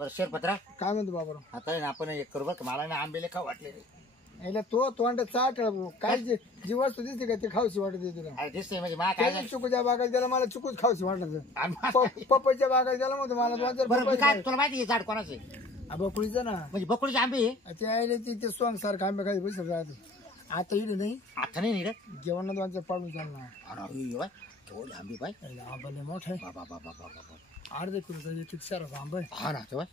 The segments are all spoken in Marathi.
बरं शेरपत्रा काय म्हणतो बाबा आता आहे ना आपण एक करू बरं मला ना आंबेले खाऊ वाटले रे. याला तो तोंड चाट काय जी वस्तू दिसते का ते खाऊशी वाटत तुला अरे दिसते म्हणजे मा काय झालं? चिकूच्या बागात गेला मला चिकूच खाऊशी वाटत आंबा- पपईच्या बागात गेला मग मला दोन चार बरं मी पपई काय तुला माहिती आहे झाड कोणाचं आहे? बकुळीचं ना म्हणजे बकुळीचे आंबे आहे? ते आले ते सोंग सारखं आंबे खाली बसत राहत आता इथे नाही आता नाही रे जेवण दोन चार पाडून चालणार अरे बाय केवढे आंबे बाय आंबा लय मोठा आहे बाबा बाबा बाबा बाबा अर्धे किलोचा एक सारा आंबा आहे हा ना तेव्हा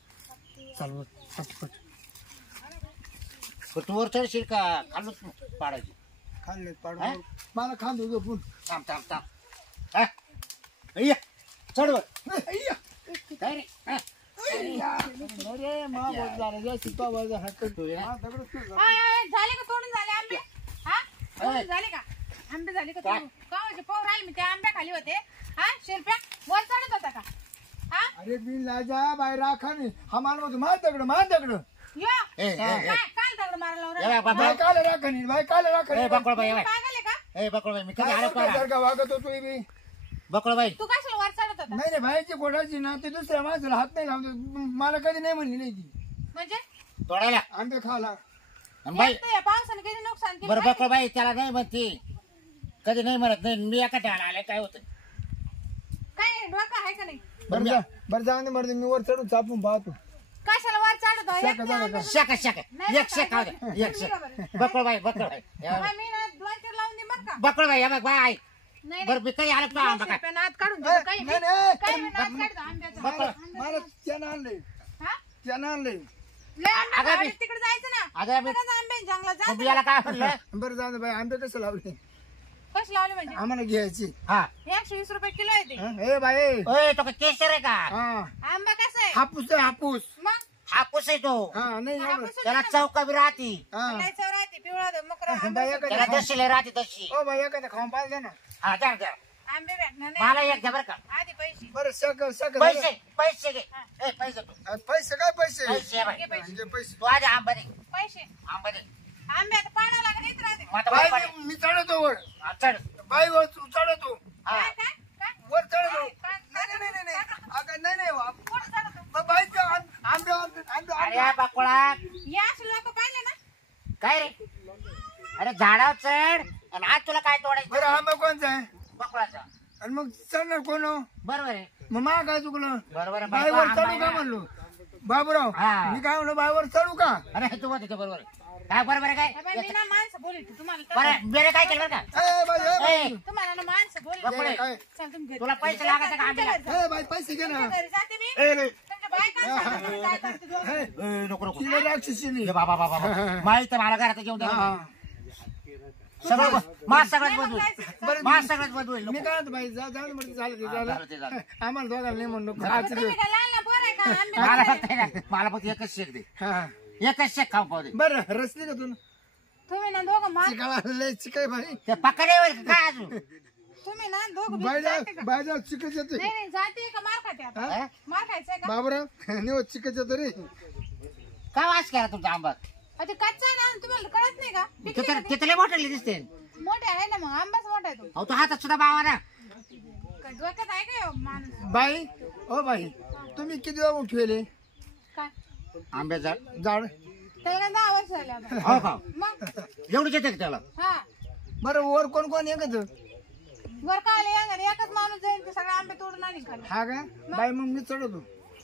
चालू पटपट तू वर चढशील का खालून पाडायची खाल्ले पाडून मला खांदो झोपून थांब थांब थांब हा अय्या चढ वर अय्या काय रे हा? अरे मा बोल झाला जास्त तो बाजा हात तू ये ना. दगड सुरू झाले का तोडून झाले आंबे हा तोडून झाले का आंबे झाले का काय? तोडून का म्हणजे पाहू राहिले मी त्या आंब्या खाली होते हा शिरप्या वर चढत होता का हा अरे बिन लाजा बाहेर राखा नाही हा मान मग मान दगड यो ए, ए, ए. काय काल दगड मारला ए रे बाबा बाय काल राखा नाही बाय काल राखा ए नाही बकुळबाई बाई पागल आहे का ए बकुळबाई मी कधी आलो पारा सारखा वागत होतो बी बकुळबाई तू कशाला वर चढत होता नाही रे बाहेरची गोडाची ना ते दुसऱ्या माणसाला हात नाही लावतो मला कधी नाही म्हणली नाही ती म्हणजे तोडायला आंबे खाला आणि बाई एक तर या पावसाने किती नुकसान केलं बरं माहिती? बकुळबाई त्याला नाही म्हणते कधी नाही म्हणत नाही मी एका ठिकाणी आले काय होतं काय डोकं आहे का नाही बरं जाऊन दे मर्दी मी वर चढून चापून पाहतो कशाला वर चढत होता? एक शाखा ते झाला आंबे- शेका शेका नाही, एक शेक खाऊ दे नाही, एक शेक बरोबर. बकुळबाई बकुळबाई बाबा, मी ना दोन तीन लावून दे बरं का बकुळबाई हे बघ बाय नाही बरं मी काही आलो तो आंबा काय शिरप्या नाद काढून ए, देतो काही नाही, नाही, काही मी नाद काढतो आंब्याचा मला त्यानं आणले हा त्यानं आणले लय आंबे अगं, खायला तिकडे जायचं ना अगं, मी- तिकडे आंबे जंगलात मग जायचं मी याला काय म्हणलं बरं जाऊन दे बाई आंबे कसं लावले कशी लावले म्हणजे आम्हाला घ्यायची हा 120 रुपये किलो आहे ते हं? ए बाई ओय तो काय केशर आहे का हा आंबा कसा आहे हापूस आहे हापूस मग हापूस आहे तो हा नाही एवढं. हापूस त्याला चौका बी राहती हा लय चव राहते पिवळा मकर बाई आंबे त्याला एखाद्या दशीला राहते तशी ओ बाई एखाद्या खाऊन पाहिजे ना हा द्या द्या आंबे भेटणार मला नाही एक द्या बरं का आधी पैसे बरं सक पैसे पैसे घे ए पैसे तू पैसे काय पैसे पैसे बाई म्हणजे पैसे तू आधी आंबा दे पैसे आंबा दे आंबे आता पाण्याला लागले इथं राहते मग आता बाई बाई पाणी. मी चढतो वर हा, चढ बाई वर चढतो हा काय काय काय वर चढतो काय? नाही अगं नाही कुठं चढतो? बाईच्या आंबे अरे हा बाकुळा या असे लोक पाहिले ना काय रे अरे झाडावर चढ आणि आज तुला काय तोडायचं बरं आंबा कोणचा आहे बकुळाचा आणि मग चढणार कोण हो? बरोबर आहे मग मा काय चुकलं बरोबर आहे बाईवर आंबा चढू आहे का ना. म्हणलो बाबूराव हा. मी काय म्हणलो बाईवर चढू का अरे तू म्हणतो बरोबर आहे. काय बरोबर आहे हे बाई, काय मी ना माणसं बोलतो तुम्हाला बरं मेरे काय केलं बरं का ए बाई ए बाई. ए, तुम्हाला ना माणसं बापरे. बोलतो काय चल तुम्ही घरी. तुला पैसे लागायचे का आंब्याला? तुमच्या ए बाई पैसे घे ना घरी जाते मी ए नाही तुमच्या बायका सांगा काय करते दोघं. ए, ए, नको नको तिला राक्षसीने ए, बाबा बाबा बाबा माहिती आहे मला घरात घेऊन द्या हा. सगळं माझ सगळ्यात नाही, मग बदलू जायचं. माझ सगळ्यात बदलू मी काय म्हणतो बाई जाऊ दे म्हणजे झालं ते झालं ते झालं. झालं आम्हाला दोघांना नाही म्हणलो मग तुम्ही काय लहान लहान पोरं आहे का? आंबे मला खायला. फक्त आहे ना, मला फक्त एकच शेक दे हा एकच शेक खाऊ पाहू दे बरं रसली का तू तुम्ही ना दोघं मार चिकाला लय चिकाय बाई ते पकडे वर काय अजून तुम्ही ना दोघं बायला जाते का? बायला चिकच येते नाही नाही जाते का मार खाते आता हा? मार खायचंय का बाबराव नाही चिकच येतो रे काय वास केला तुमचा आंबा ते कच्चा आहे ना तुम्हाला कळत नाही का पिकले का ते? तिथले मोठे दिसते मोठे आहे ना मग आंबाच मोठा आहे तो अहो तो हातात सुद्धा बावा ना काय डोक्यात आहे का ह्यो माणूस बाई ओ बाई तुम्ही किती वेळा उठवेले काय आंब्याचा झाड त्याला 10 वर्ष झाले आता हो का मग एवढीच येते का त्याला हा बरं वर कोण कोण एकच वर का आले या घरी एकच माणूस जाईल ते सगळे आंबे तोडून आणि खाल्ले हा का बाई मग मी चढवतो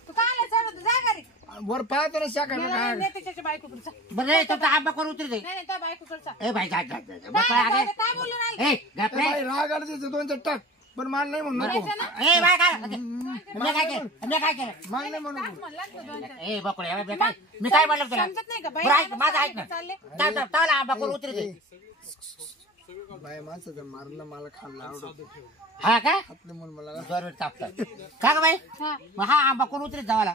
तू काय आला चढ जा घरी वर पाहतो ना शाखा नाही नाही, त्याच्या बायकोकडे जा. बरं नाही तुमचा आंबा करून उतरी दे नाही नाही त्या बायकोकडे जा. ए भाई जा जा जा, जा. काय बकुळा आगे. काय बोलून राहिले ए गप रे. बाई राग आला तिथं दोन टाक पण मला नाही म्हणू नको करायचं ना ए बाय काय मी काय केलं मी काय केलं मला नाही म्हणू टाक नको म्हणला ना दोन चार. ए बकुळे मी काय म्हणलं तुला समजत नाही का बाई बरं, ऐक, माझं ऐक ना चालले त्याला आंबा करून उतरी दे बाई माणसाचं मारणं मला खाल्लं आवडत हा का आपलं म्हणून मला बरोबर तापतात का ग बाई हा मग हा आंबा कोण उतरीत जावाला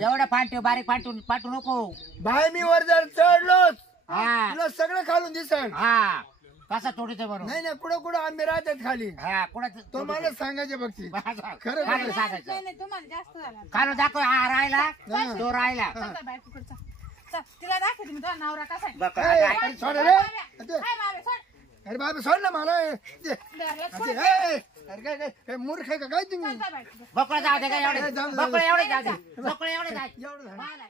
एवढ्या पांठव बारीक पाठवू नको बाई मी वर जर चढलोच हा तुला सगळं खालून दिसन हा कसा तोडीते बरोबर नाही नाही कुठं कुठं आंबे राहतात खाली हा कुणाचं तो मला सांगायचे बघती खरं खरं खरं. सांगायचं नाही नाही तुम्हाला जास्त झाला काल दाखव हा राहिला तो राहिला चल त्या बायकोकडे चल. चल, तिला दाखवते मी तुझा नवरा कसा आहे बकुळे, ए, ऐक. सोड रे बाबा, ते- हाय बाबा, सोड. अरे बाबा सोड ना मला ते- धरलं, अरे अरे काय मूर्ख आहे का काय तुम्ही चल, चल, बाई. बकळं जाऊ दे का एवढे जाऊ दे, बकळं एवढे जाऊ दे बकळं एवढे जाऊ दे. एवढं झालं. मला-